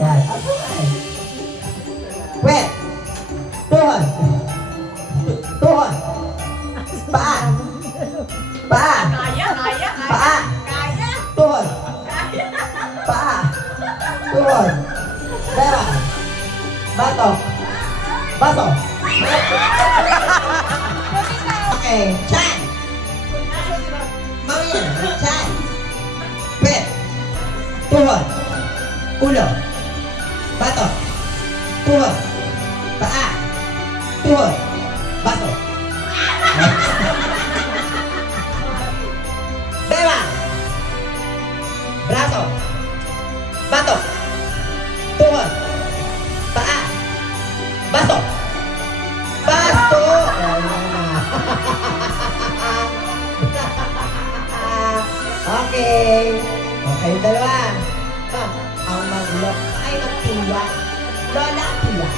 Yan. Okay. Wait. Tuhod. Tuhod. Paa. Paa. Paa. Tuhod. Paa. Tuhod. Pera. Batok. Batok. Okay. Chan. Mamaya. Chan. Pet. Tuhod. Ulo. Batok. Tuhod. Paa. Tuhod. Batok. Beba. Braso. Batok. Tuhod. Paa. Batok. Basto. Okay. Okay, dalawa. Ang maglok ay magtiya. Lola, tiya.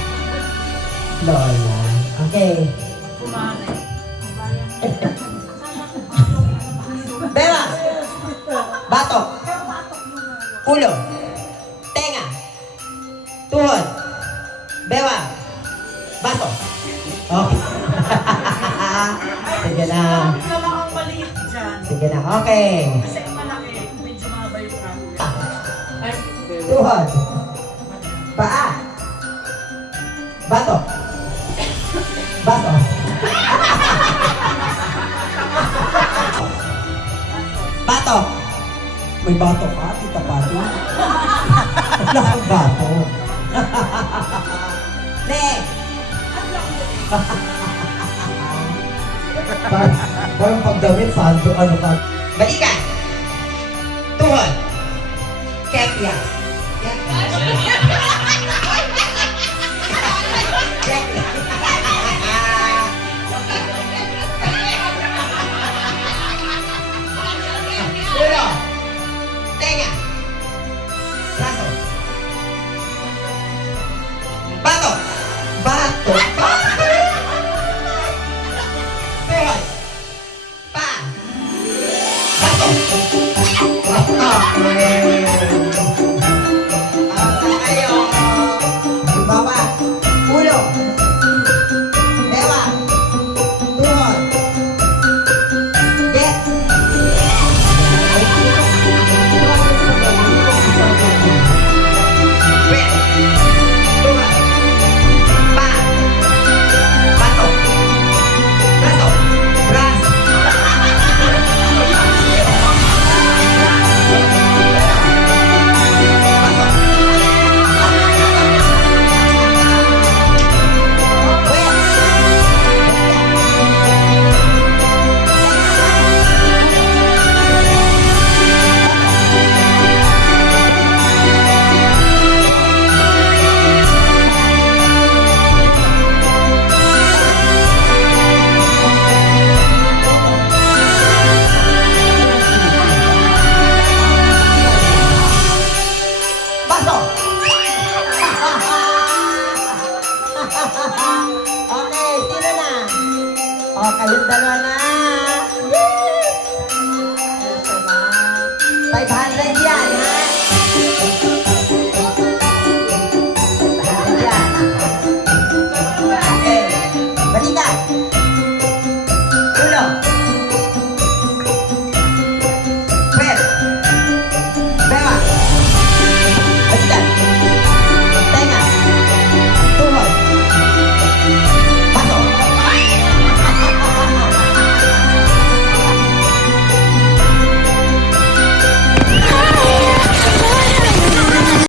Lola. Okay. Beba. Batok. Ulo. Tenga. Tuhod. Bewa. Bato. Okay. Sige na. Sabi lang ang maliit dyan. Sige na. Okay. Kasi ang malaki, medyo mabay ka. Ay, Tuhod. Paa. Bato. Bato. Bato. May bato ka, tita Pati? Wala kang bato. Next. Parang pagdamit, santo ano ka? Balikan. Tuhod. Kepya. Ulo. Tenga. Braso. Bato. Bato. Bato. Tuhod. Pa. Bato. Kayo. Baba. Ulo. Bewa. Tuhod. Get. Wet. Tuhod. Pa. Bato. Braso. Bras. Baso! Okay, sino na? O, kayong dalawa na. Ito na. 500